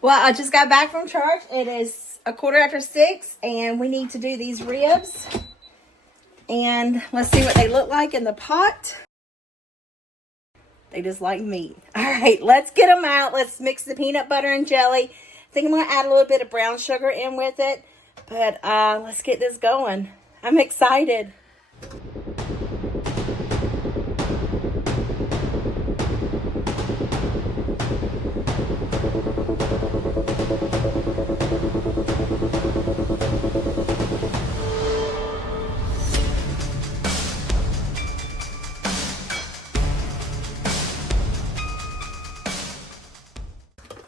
Well, I just got back from church. It is 6:15 and we need to do these ribs. And let's see what they look like in the pot. They just like meat. All right, let's get them out. Let's mix the peanut butter and jelly. I think I'm going to add a little bit of brown sugar in with it. But let's get this going. I'm excited.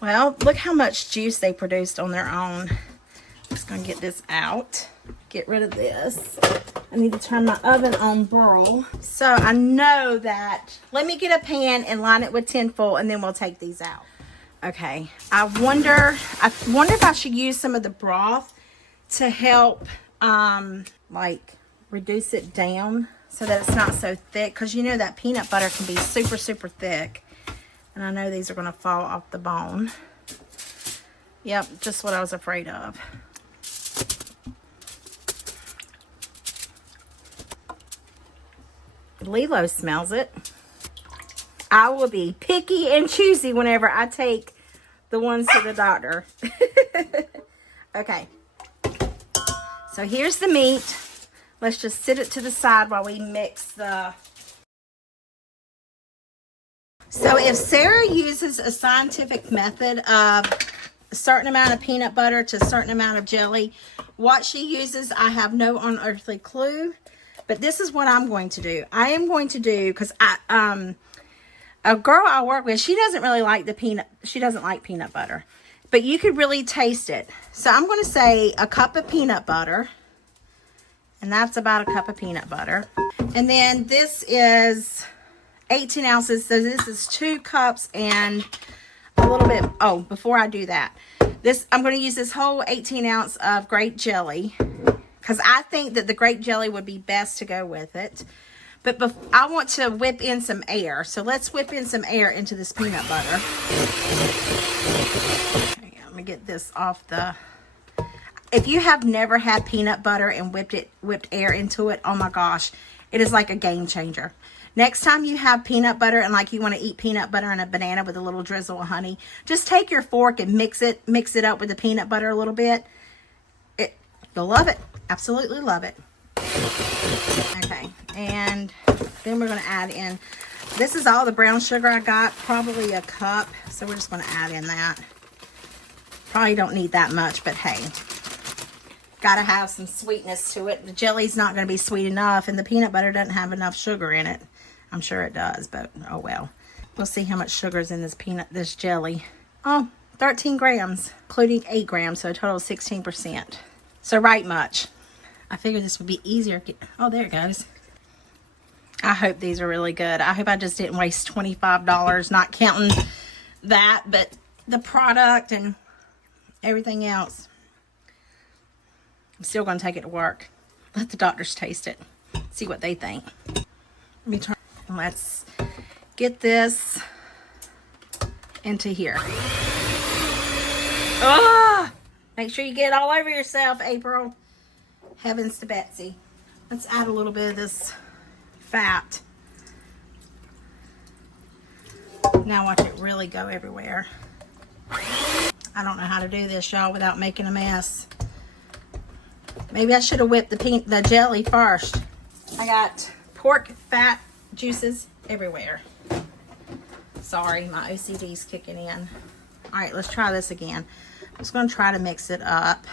Well, look how much juice they produced on their own. I'm just going to get this out. Get rid of this. I need to turn my oven on broil. So I know that. Let me get a pan and line it with tinfoil and then we'll take these out. Okay. I wonder if I should use some of the broth to help like reduce it down so that it's not so thick. Because you know that peanut butter can be super, super thick. And I know these are going to fall off the bone. Yep, just what I was afraid of. Lilo smells it. I will be picky and choosy whenever I take the ones to the doctor. Okay. So here's the meat. Let's just sit it to the side while we mix the... So if Sarah uses a scientific method of a certain amount of peanut butter to a certain amount of jelly, what she uses, I have no unearthly clue. But this is what I'm going to do. I am going to do, because a girl I work with, she doesn't really like she doesn't like peanut butter. But you could really taste it. So I'm going to say a cup of peanut butter. And that's about a cup of peanut butter. And then this is 18 ounces. So this is 2 cups and a little bit. Oh, before I do that, I'm going to use this whole 18 ounce of grape jelly because I think that the grape jelly would be best to go with it. But I want to whip in some air. So let's whip in some air into this peanut butter. Okay, let me get this off the... If you have never had peanut butter and whipped air into it, oh my gosh, it is like a game changer. Next time you have peanut butter and like you want to eat peanut butter and a banana with a little drizzle of honey, just take your fork and mix it up with the peanut butter a little bit. You'll love it. Absolutely love it. Okay, and then we're going to add in, this is all the brown sugar I got, probably a cup. So we're just going to add in that. Probably don't need that much, but hey, got to have some sweetness to it. The jelly's not going to be sweet enough, and the peanut butter doesn't have enough sugar in it. I'm sure it does, but oh well. We'll see how much sugar is in this jelly. Oh, 13 grams, including 8 grams, so a total of 16%. So right much. I figured this would be easier. Oh, there it goes. I hope these are really good. I hope I just didn't waste $25, not counting that, but the product and everything else. I'm still going to take it to work. Let the doctors taste it. See what they think. Let me turn. Let's get this into here. Ah! Make sure you get it all over yourself, April. Heavens to Betsy. Let's add a little bit of this fat. Now watch it really go everywhere. I don't know how to do this, y'all, without making a mess. Maybe I should have whipped the jelly first. I got pork fat juices everywhere. Sorry, my OCD's kicking in. All right, let's try this again. I'm just going to try to mix it up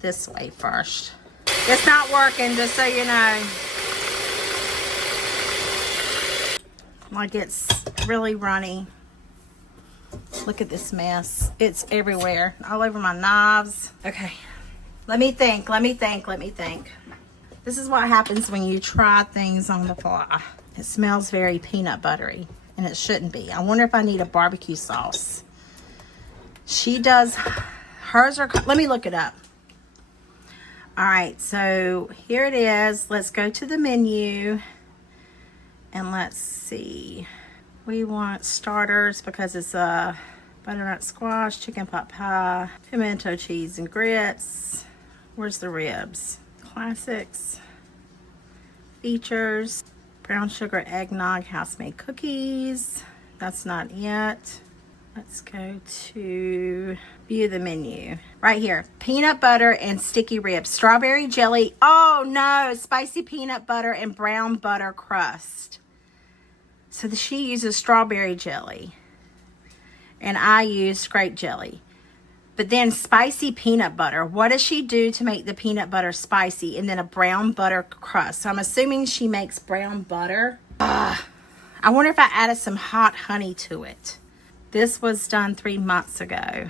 this way first. It's not working, just so you know. Like, it's really runny. Look at this mess. It's everywhere. All over my knives. Okay. Let me think. This is what happens when you try things on the fly. It smells very peanut buttery, and it shouldn't be. I wonder if I need a barbecue sauce. She does, hers are, let me look it up. All right, so here it is. Let's go to the menu, and let's see. We want starters because it's a butternut squash, chicken pot pie, pimento cheese and grits. Where's the ribs? Classics, features, brown sugar eggnog, house-made cookies. That's not it. Let's go to view the menu. Right here, peanut butter and sticky ribs, strawberry jelly. Oh no, spicy peanut butter and brown butter crust. So she uses strawberry jelly and I use grape jelly. But then spicy peanut butter. What does she do to make the peanut butter spicy? And then a brown butter crust. So I'm assuming she makes brown butter. I wonder if I added some hot honey to it. This was done 3 months ago.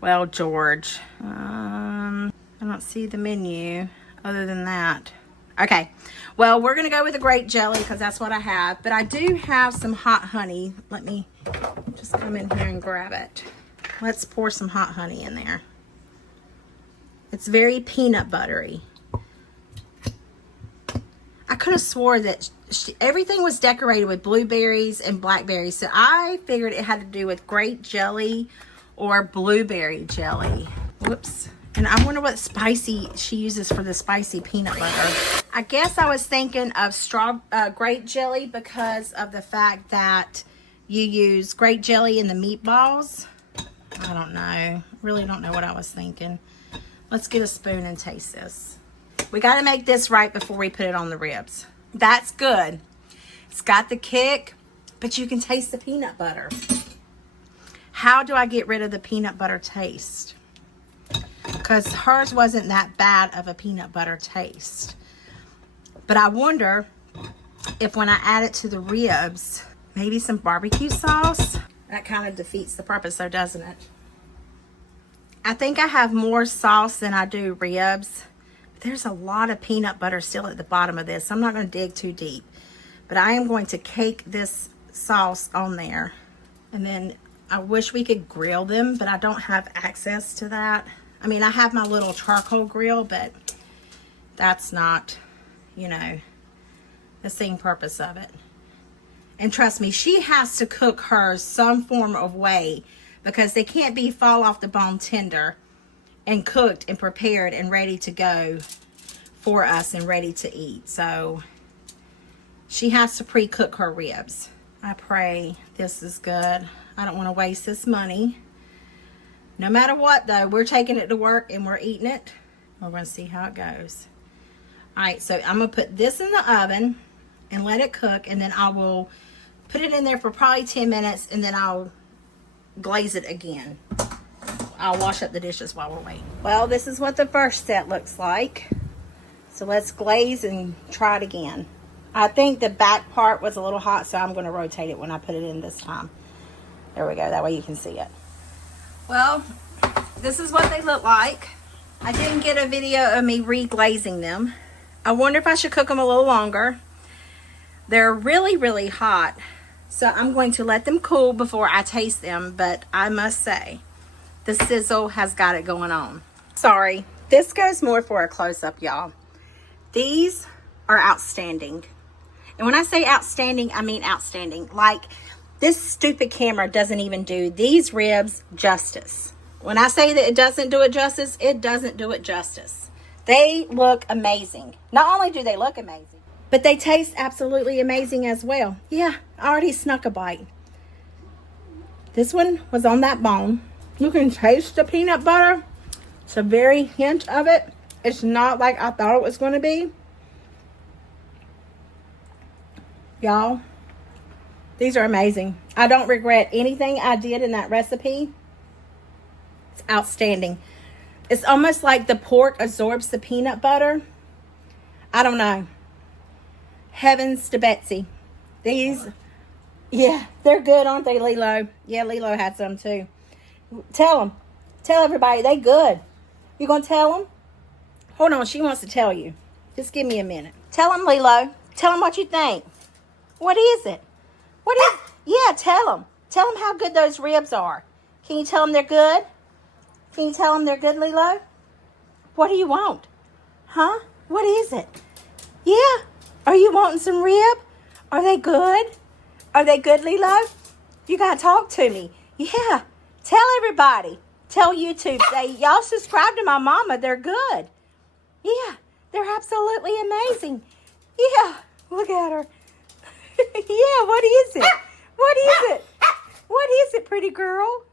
Well, George, I don't see the menu other than that. Okay, well, we're gonna go with the grape jelly because that's what I have. But I do have some hot honey. Let me just come in here and grab it. Let's pour some hot honey in there. It's very peanut buttery. I could have swore that everything was decorated with blueberries and blackberries. So I figured it had to do with grape jelly or blueberry jelly. Whoops. And I wonder what spicy she uses for the spicy peanut butter. I guess I was thinking of grape jelly because of the fact that you use grape jelly in the meatballs. I don't know. Really don't know what I was thinking. Let's get a spoon and taste this. We got to make this right before we put it on the ribs. That's good. It's got the kick, but you can taste the peanut butter. How do I get rid of the peanut butter taste? Because hers wasn't that bad of a peanut butter taste. But I wonder if when I add it to the ribs, maybe some barbecue sauce, that kind of defeats the purpose though, doesn't it? I think I have more sauce than I do ribs. There's a lot of peanut butter still at the bottom of this. I'm not going to dig too deep. But I am going to cake this sauce on there. And then I wish we could grill them, but I don't have access to that. I mean, I have my little charcoal grill, but that's not, you know, the same purpose of it. And trust me, she has to cook hers some form of way because they can't be fall off the bone tender and cooked and prepared and ready to go for us and ready to eat. So she has to pre-cook her ribs. I pray this is good. I don't want to waste this money. No matter what though, we're taking it to work and we're eating it. We're going to see how it goes. All right, so I'm going to put this in the oven and let it cook, and then I will put it in there for probably 10 minutes and then I'll glaze it again. I'll wash up the dishes while we're waiting. Well, this is what the first set looks like. So let's glaze and try it again. I think the back part was a little hot, so I'm going to rotate it when I put it in this time. There we go. That way you can see it. Well, this is what they look like. I didn't get a video of me reglazing them. I wonder if I should cook them a little longer. They're really, really hot. So I'm going to let them cool before I taste them. But I must say, the sizzle has got it going on. Sorry, this goes more for a close-up, y'all. These are outstanding. And when I say outstanding, I mean outstanding. Like, this stupid camera doesn't even do these ribs justice. When I say that it doesn't do it justice, it doesn't do it justice. They look amazing. Not only do they look amazing, but they taste absolutely amazing as well. Yeah, I already snuck a bite. This one was on that bone. You can taste the peanut butter. It's a very hint of it. It's not like I thought it was going to be. Y'all, these are amazing. I don't regret anything I did in that recipe. It's outstanding. It's almost like the pork absorbs the peanut butter. I don't know. Heavens to Betsy. These, yeah, they're good, aren't they, Lilo? Yeah, Lilo had some too. Tell them. Tell everybody they good. You gonna tell them? Hold on, she wants to tell you. Just give me a minute. Tell them, Lilo. Tell them what you think. What is it? What is? Yeah, tell them. Tell them how good those ribs are. Can you tell them they're good? Can you tell them they're good, Lilo? What do you want? Huh? What is it? Yeah. Are you wanting some rib? Are they good? Are they good, Lilo? You gotta talk to me. Yeah. Tell everybody. Tell YouTube. Y'all subscribe to my mama. They're good. Yeah, they're absolutely amazing. Yeah, look at her. Yeah, what is it? What is it? What is it, pretty girl?